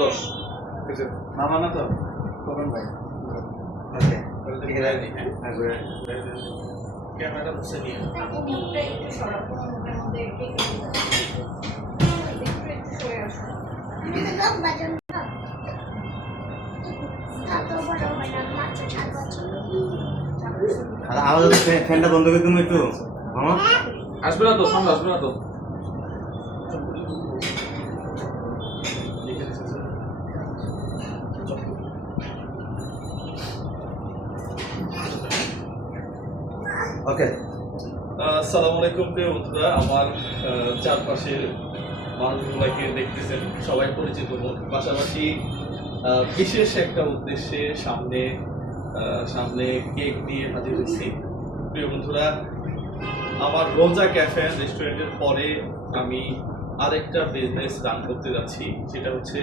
10 মামা না তো কখন ভাই ওকে ক্যামেরাটা বসে নিয়ে আওয়াজ ফ্যানটা বন্ধ করে তুমি একটু মামা আসবে না তো, সামনে আসবে না তো। ওকে। আসসালামু আলাইকুম প্রিয় বন্ধুরা, আমার চারপাশের মানুষগুলোকে দেখতেছেন, সবাই পরিচিত মুখ। পাশাপাশি বিশেষ একটা উদ্দেশ্যে সামনে কেক নিয়ে হাজির হয়েছি। প্রিয় বন্ধুরা, আমার রোজা ক্যাফে রেস্টুরেন্টের পরে আমি আরেকটা বিজনেস রান করতে যাচ্ছি, সেটা হচ্ছে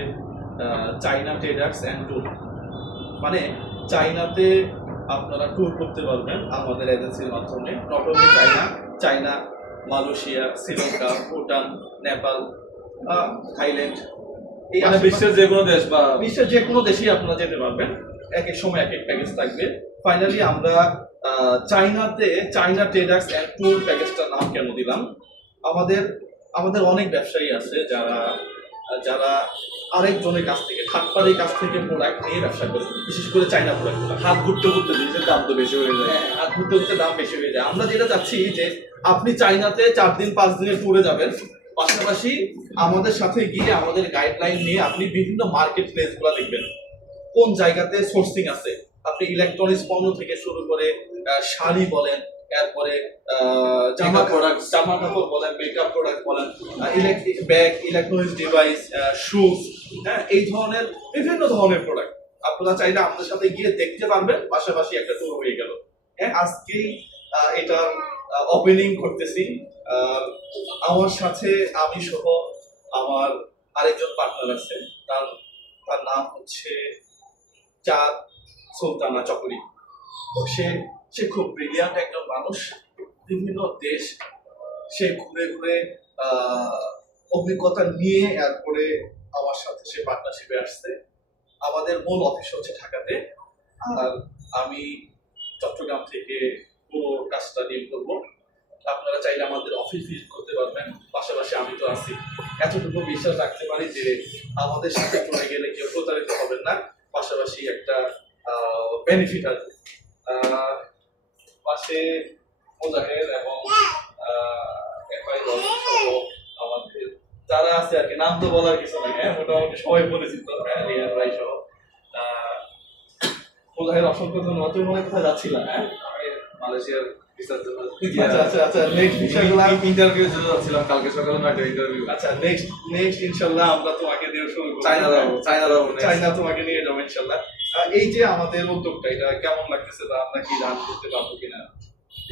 চাইনা ট্রেডার্স অ্যান্ড ট্যুর। মানে চাইনাতে আপনারা ট্যুর করতে পারবেন আমাদের এজেন্সির মাধ্যমে। Not only China, Malaysia, Sri Lanka, Bhutan, Nepal, Thailand, এই বিশ্বের যে কোনো দেশ বা বিশ্বের যে কোনো দেশেই আপনারা যেতে পারবেন। এক এক সময় এক এক প্যাকেজ থাকবে। ফাইনালি আমরা চাইনাতে চাইনা ট্রেডার্স অ্যান্ড ট্যুর প্যাকেজটার নাম কেন দিলাম? আমাদের অনেক ব্যবসায়ী আছে যারা আরেকজনের কাছ থেকে, থার্ড পার্টির কাছ থেকে প্রোডাক্ট নিয়ে ব্যবসা করে, বিশেষ করে চাইনা প্রোডাক্ট। হাত ঘুরতে ঘুরতে জিনিসের দাম তো বেশি হয়ে যায়। হাত ঘুরতে ঘুরতে দাম বেশি হয়ে যায়। আমরা যেটা চাচ্ছি যে আপনি চাইনাতে 4 দিন 5 দিনের ট্যুরে যাবেন, পাশাপাশি আমাদের সাথে গিয়ে আমাদের গাইডলাইন নিয়ে আপনি বিভিন্ন মার্কেট প্লেসগুলো দেখবেন, কোন জায়গাতে সোর্সিং আছে। আপনি ইলেকট্রনিক্স পণ্য থেকে শুরু করে শাড়ি বলেন, এরপরে জামা কাপড় বলেন, মেকআপ প্রোডাক্ট বলেন, electric bag, electronics device, shoes, হ্যাঁ, এই ধরনের বিভিন্ন ধরনের প্রোডাক্ট আপনারা চাইলে আমাদের সাথে গিয়ে দেখতে পারবেন। পাশাপাশি একটা ট্যুর হয়ে গেল। হ্যাঁ, আজকেই এটা ওপেনিং করতেছি। আমার সাথে আমি সহ আমার আরেকজন পার্টনার আছে, তার নাম হচ্ছে চাঁদ সুলতানা চকরি। সে খুব ব্রিলিয়ান্ট একজন মানুষ। বিভিন্ন দেশ সে ঘুরে ঘুরে অভিজ্ঞতা নিয়ে এরপরে আমার সাথে সে পার্টনারশিপে আসছে। আমাদের মূল অফিস হচ্ছে ঢাকাতে, আর আমি চট্টগ্রাম থেকে পুরো কাজটা ডিল করবো। আপনারা চাইলে আমাদের অফিস ভিজিট করতে পারবেন। পাশাপাশি আমি তো আছি, এতটুকু বিশ্বাস রাখতে পারি যে আমাদের সাথে চলে গেলে কেউ প্রতারিত হবেন না। পাশাপাশি একটা বেনিফিট আছে। পাশে মোজাহের এবং আমাদের যারা আছে আর কি, নাম তো বলার কিছু নাই, হ্যাঁ, মোটামুটি সবাই পরিচিত, রিয়ান রাই সহ। মোজাহের অসংখ্য ধন্যবাদ। তুমি মনে কোথায় যাচ্ছিলা? হ্যাঁ, মালয়েশিয়ার ভিসার জন্য। আচ্ছা, নেক্সট বিষয়গুলো ইন্টারভিউর জন্য যাচ্ছিলাম কালকে সকালে, একটা ইন্টারভিউ। আচ্ছা, নেক্সট ইনশাআল্লাহ আমরা তোমাকে দিয়ে শুরু করব। চাইনা তোমাকে নিয়ে যাবো ইনশাআল্লাহ। এই যে আমাদের উদ্যোগটা, এটা কেমন লাগতেছে? আমরা কি রান করতে পারবো কিনা?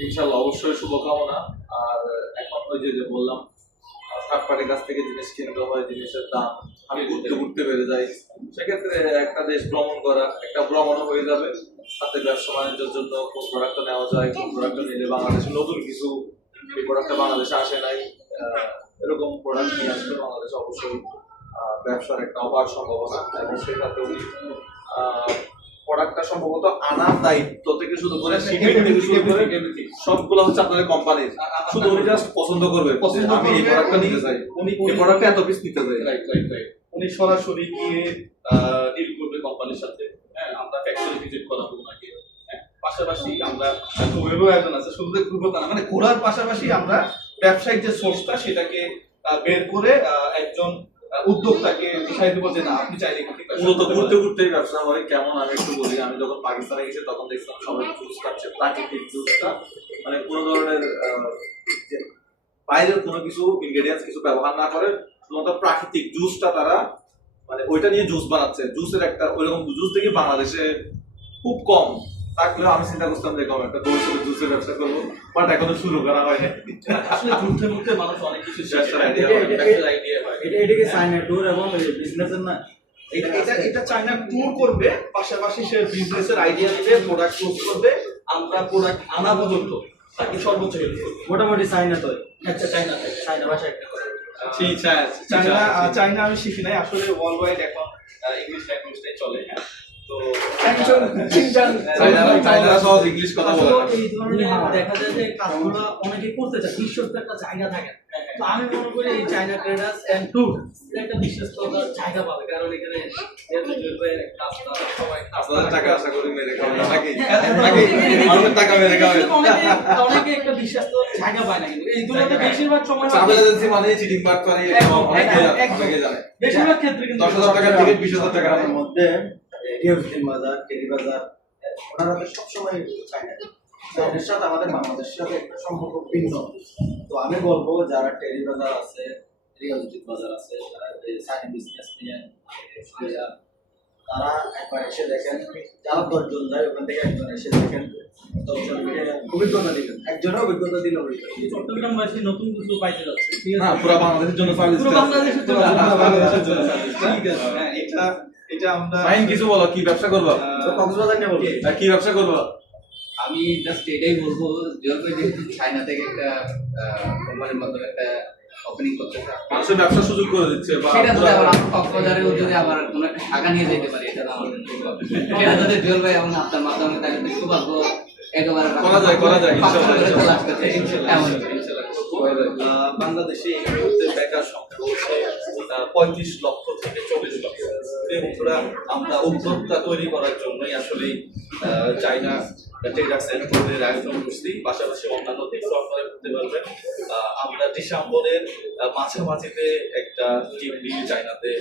ইনশাআল্লাহ, অবশ্যই শুভকামনা। আর এখন ওই যে বললাম, থার্ড পার্টির কাছ থেকে জিনিস কিনতে হয়, জিনিসের দাম আমি ঘুরতে বেড়ে যায়। সেক্ষেত্রে একটা দেশ ভ্রমণ করা একটা ভ্রমণও হয়ে যাবে, সাথে ব্যবসা বাণিজ্যের জন্য কোন প্রোডাক্টটা নেওয়া যায়, কোন প্রোডাক্টটা নিলে বাংলাদেশে নতুন কিছু, এই প্রোডাক্টটা বাংলাদেশে আসে নাই, এরকম প্রোডাক্ট নিয়ে আসলে বাংলাদেশে অবশ্যই ব্যবসার একটা অপার সম্ভাবনা। এবং সেই সাথে প্রোডাক্টটা সম্ভবত আনার দায়িত্ব থেকে শুরু করে সবগুলো হচ্ছে আপনাদের কোম্পানির। শুধু উনি জাস্ট পছন্দ করবে, আমি এই প্রোডাক্টটা নিতে চাই, উনি এই প্রোডাক্টটা এত পিস নিতে চাই। রাইট। উনি সরাসরি গিয়ে ডিল করবে কোম্পানির সাথে। হ্যাঁ, আমরা ফ্যাক্টরি ভিজিট করাবো ওনাকে। পাশাপাশি আমরা ঘুরেরও আয়োজন আছে, শুধু ঘুরবো তা না, মানে ঘোরার পাশাপাশি আমরা ব্যবসায়িক যে সোর্সটা সেটাকে বের করে একজন উদ্যোক্তাকে দেখাই দেবো যে না, আপনি চাইলে মূলত ঘুরতে ঘুরতেই ব্যবসা হয়। কেমন আমি একটু বলি, আমি যখন পাকিস্তানে গেছি তখন দেখছিলাম সবাই জুস খাচ্ছে, প্রাকৃতিক জুসটা, মানে কোনো ধরনের বাইরের কোনো কিছু ইনগ্রেডিয়েন্টস কিছু ব্যবহার না করে শুধুমাত্র প্রাকৃতিক জুসটা তারা মানে ওইটা নিয়ে জুস বানাচ্ছে। জুসের একটা ওইরকম জুস দেখি বাংলাদেশে খুব কম থাকলেও আমি চিন্তা করতাম যে কম একটা ভবিষ্যতে জুসের ব্যবসা করবো, বাট এখনো শুরু করা হয়নি। আসলে ঘুরতে ঘুরতে মানুষ অনেক কিছু আইডিয়া হয়। এটাকে চাইনা ট্যুর এবং বিজনেসের না, এটা চাইনা ট্যুর করবে, পাশাপাশি সে বিজনেসের আইডিয়া দিবে, প্রোডাক্ট চুজ করবে, আমরা প্রোডাক্ট আনা পর্যন্ত তাকে সর্বোচ্চ হেল্প করবো। মোটামুটি চাইনা তো। আচ্ছা, চাইনা ভাষা একটা চাইনা চাইনা আমি শিখি নাই আসলে। ওয়ার্ল্ড ওয়াইড এখন ইংলিশ ল্যাঙ্গুয়েজটাই চলে। হ্যাঁ, তো চাইনারা সহজ ইংলিশ কথা বলে না। এই ধরনের দেখা যায় যে কাজগুলো অনেকে করতে চায়, বিশ্বস্ত একটা জায়গা থাকে। তো আমি মনে করি এই চায়না ট্রেডার্স এন্ড ট্যুর একটা বিশ্বস্ততার জায়গা পাবে, কারণ এখানে রাস্তা সবাই আপনাদের টাকা আশা করি মেরে খাবেন না নাকি? নাকি মানুষের টাকা মেরে খাবেন? অনেকে একটা বিশ্বস্ত জায়গা পায় না, কিন্তু এইগুলোতে বেশিরভাগ সময় ট্রাভেল এজেন্সি মানে চিটিং বাট করে অনেকে জানে। বেশিরভাগ ক্ষেত্রে কিন্তু 10,000 টাকার টিকিট 20,000 টাকার মধ্যে রিয়াজউদ্দিন বাজার, টেরি বাজার, ওনারা তো সবসময় চায়না। চায়নার সাথে আমাদের বাংলাদেশের সাথে একটা সম্পর্ক ভিন্ন। তো আমি বলবো যারা টেরি বাজার আছে, রিয়াজউদ্দিন বাজার আছে, যারা চায়না বিজনেস নিয়ে তারা একবার এসে দেখেন, যারা 10 জন যায় ওখান থেকে একজন এসে দেখেন, 10 জন মিলে অভিজ্ঞতা দিবেন, একজনের অভিজ্ঞতা দিলে চট্টগ্রামবাসী নতুন কিছু পাইতে যাচ্ছে, ঠিক না আছে? পুরো বাংলাদেশের জন্য সার্ভিস পুরো বাংলাদেশের জন্য বাংলাদেশের জন্য ঠিক আছে। হ্যাঁ, এটা আমরা ফাইন কিছু বলো, কি ব্যবসা করবা? কক্সবাজার নিয়ে বলবো। আর কি ব্যবসা করবা? আমি জাস্ট এটাই বলবো, যেহেতু চায়না থেকে একটা কোম্পানির মাধ্যমে একটা ওপেনিং করতে চায়, মানুষের ব্যবসার সুযোগ করে দিচ্ছে বা সেটা যদি আবার আমরা কক্সবাজারেও যদি আবার কোনো একটা শাখা নিয়ে যেতে পারি, এটা আমার জন্য খুব ভালো। সেটা যদি জুয়েল ভাই এবং আপনার মাধ্যমে তাহলে তো খুব ভালো একেবারে করা যায়, পাঁচশো ইনশাআল্লাহ, করে চলে আসতে চাই। এমন বাংলাদেশে এই মুহূর্তে বেকার সংখ্যা হচ্ছে 35 লক্ষ থেকে 40 লক্ষ। এই বন্ধুরা আমরা উদ্যোক্তা তৈরি করার জন্যই আসলে চায়না ট্রেডার্স এন্ড ট্যুরের আয়োজন করছি। পাশাপাশি অন্যান্য দেশও আপনারা ঘুরতে পারবেন। আমরা ডিসেম্বরের মাঝামাঝিতে একটা টিম নিয়ে চায়নাতে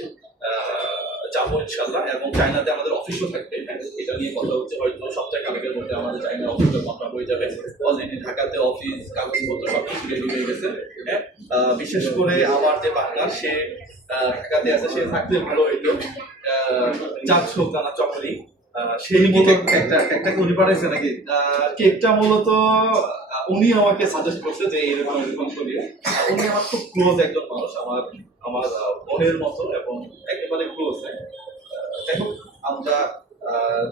যাবো ইনশাল্লাহ, এবং চায়নাতে আমাদের অফিসও থাকবে। এটা নিয়ে কথা হচ্ছে, হয়তো সপ্তাহ খানেকের মধ্যে আমাদের চায়না অফিসটা কনফার্ম হয়ে যাবে। অলরেডি ঢাকাতে অফিস কাগজপত্র সবকিছু রেডি হয়ে গেছে। হ্যাঁ, বিশেষ করে আমার যে পার্টনার সে ঢাকাতে আছে, সে থাকতে ভালো হইতো। চাঁদ সুলতানা চকরি, সেই একটা উনি পাঠাইছে নাকি? কেকটা মূলত উনি আমাকে সাজেস্ট করছে যে এরকম করি। উনি আমার খুব ক্লোজ একজন মানুষ, আমার বোনের মতো এবং একেবারে ক্লোজ। যাই হোক, আমরা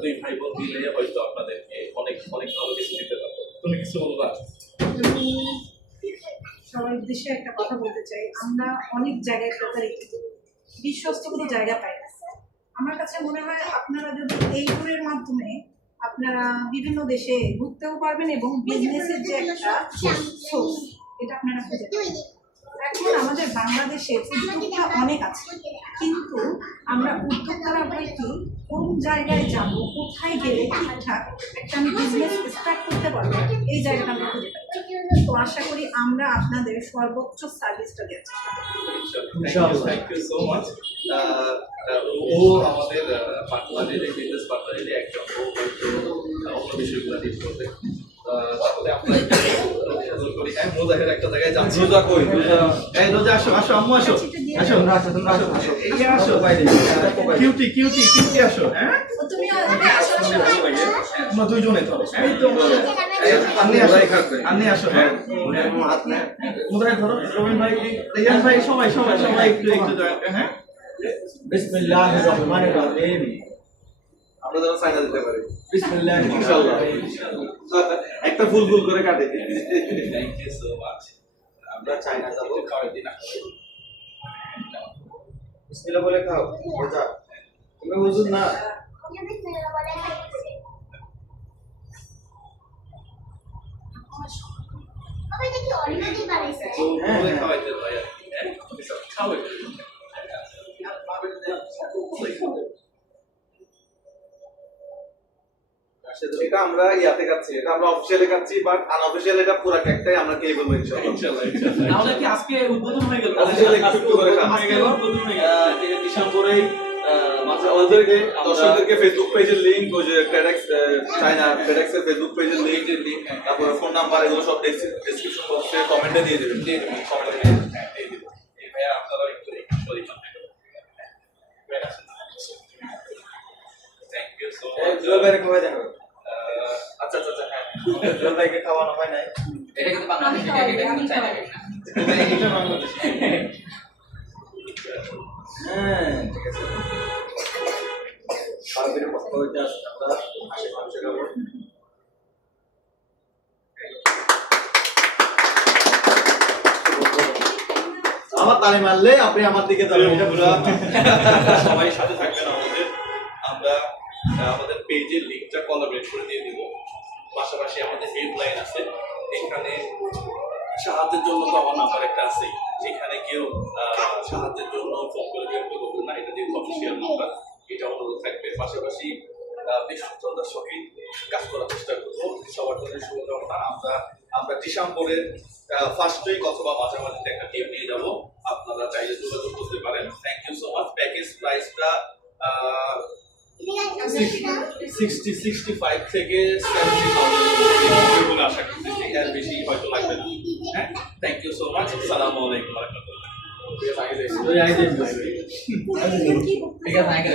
দুই ভাই বোন মিলে হয়তো আপনাদেরকে অনেক অনেক ভালো কিছু দিতে পারবো। তুমি কিছু বলবা? আমি সবার উদ্দেশ্যে একটা কথা বলতে চাই, আমরা অনেক জায়গায় প্রতারিত, বিশ্বস্ত কোনো জায়গা পাই না। আমার কাছে মনে হয় আপনারা যদি এই ট্যুরের মাধ্যমে আপনারা বিভিন্ন দেশে ঘুরতেও পারবেন এবং বিজনেসের যে একটা সোর্স, এটা আপনারা খুঁজে পাবেন। এখন আমাদের বাংলাদেশে উদ্যোক্তা অনেক আছে, কিন্তু আমরা উদ্যোক্তারা হয়তো কোন জায়গায় যাব, কোথায় গেলে ঠিকঠাক একটা আমি বিজনেস স্টার্ট করতে পারবো, এই জায়গাটা আমরা খুঁজে পাই। তো আশা করি আমরা আপনাদের সর্বোচ্চ সার্ভিসটা দেওয়ার চেষ্টা করব। Thank you so much. ও আমাদের পার্টনারের, বিজনেস পার্টনারের একজন, ও হয়তো অন্য বিষয়গুলো ডিল করবে। তাহলে আমরা করি। হ্যাঁ, মোজাহের একটা জায়গায় যাচ্ছি। রোজা কই? এই রোজা আসো, আসো আম্মু আসো, আসো তোমরা আসো। এই আসো বাইরে। কিউটি কিউটি কিউটি আসো। হ্যাঁ, তুমি আসো। তোমরা দুইজনে ধরো। এই তো আপনি আসো, আপনি আসো। হ্যাঁ, মোজাহের ধরো, রবিন ভাই, রিয়ান ভাই, সবাই সবাই সবাই একটু একটু জয়েন। হ্যাঁ, বিসমিল্লাহির রহমানির রহিম। আমরা যেন চায়না দিতে পারি বিসমিল্লাহির ইনশাআল্লাহ। একটা ফুল ফুল করে কাটে। Thank you so much. আমরা চায়না যাবো, খাওয়াই দিন। বিসমিল্লাহ বলে খাও। রোজা তুমি বুঝুন না। খাওয়াইতে ভাই, খাওয়াই। এটা আমরা ইয়াতে খাচ্ছি, এটা আমরা অফিসিয়ালি খাচ্ছি, বাট আনঅফিসিয়াল এটা পুরো কেকটাই আমরা খেয়ে ফেলবো ইনশাআল্লাহ। ইনশাআল্লাহ ইনশাআল্লাহ। তাহলে কি আজকে উদ্বোধন হয়ে গেল? অফিসিয়ালি একটু করে খান। হয়ে গেল, উদ্বোধন হয়ে গেল। এটা ডিসেম্বরেই আমাদেরকে দর্শকদেরকে ফেসবুক পেজের লিংক, ওই যে FedEx চায়না FedEx এর ফেসবুক পেজের লিংক, তারপরে ফোন নাম্বার, এগুলো সব ডেসক্রিপশন বক্সে কমেন্টে দিয়ে দেবেন। কমেন্টে দিয়ে দেবেন। হ্যাঁ, দিয়ে দিবো। এই ভাইয়া আপনারা একটু পরিচয় দেবেন। Thank you so much. Jewel ভাইকে খাওয়াই দেখো। আচ্ছা আচ্ছা আচ্ছা, হ্যাঁ, জুয়েল ভাইকে খাওয়ানো হয় নাই। এটা কিন্তু বাংলাদেশি কেক, এটা কিন্তু চায়না কেক না। এটা বাংলাদেশ। হ্যাঁ, ঠিক আছে। সারাদিনের পক্ষ হইতে আমরা আসে মানুষের খাবো। আমার তালি মারলে আপনি আমার দিকে যাবেন, এটা পুরো সবাই সাথে থাকবেন। আমাদের পেজের লিঙ্কটা কোলাবরেট করে দিয়ে দিব। পাশাপাশি আমাদের হেল্পলাইন আছে, এখানে সাহায্যের জন্য তো আমার নাম্বার একটা আছে, যেখানে কেউ সাহায্যের জন্য ফোন করে বিরক্ত করবেন না, এটা দিয়ে অফিসিয়াল নাম্বার, এটা অনুরোধ থাকবে। পাশাপাশি বেশ সততার সহিত কাজ করার চেষ্টা করবো। সবার জন্য শুভকামনা। আমরা ডিসেম্বরের ফার্স্ট উইক অথবা মাঝামাঝিতে একটা টিম নিয়ে যাবো, আপনারা চাইলে যোগাযোগ করতে পারেন। Thank you so much. Package প্রাইসটা 65 থেকে 70,000 বলে আশা করতেছি, এর বেশি হয়তো লাগবে না। হ্যাঁ, থ্যাংক ইউ সো মাচ। আসসালামু আলাইকুম ওয়া রাহমাতুল্লাহ। ওই আইডিয়া ঠিক আছে,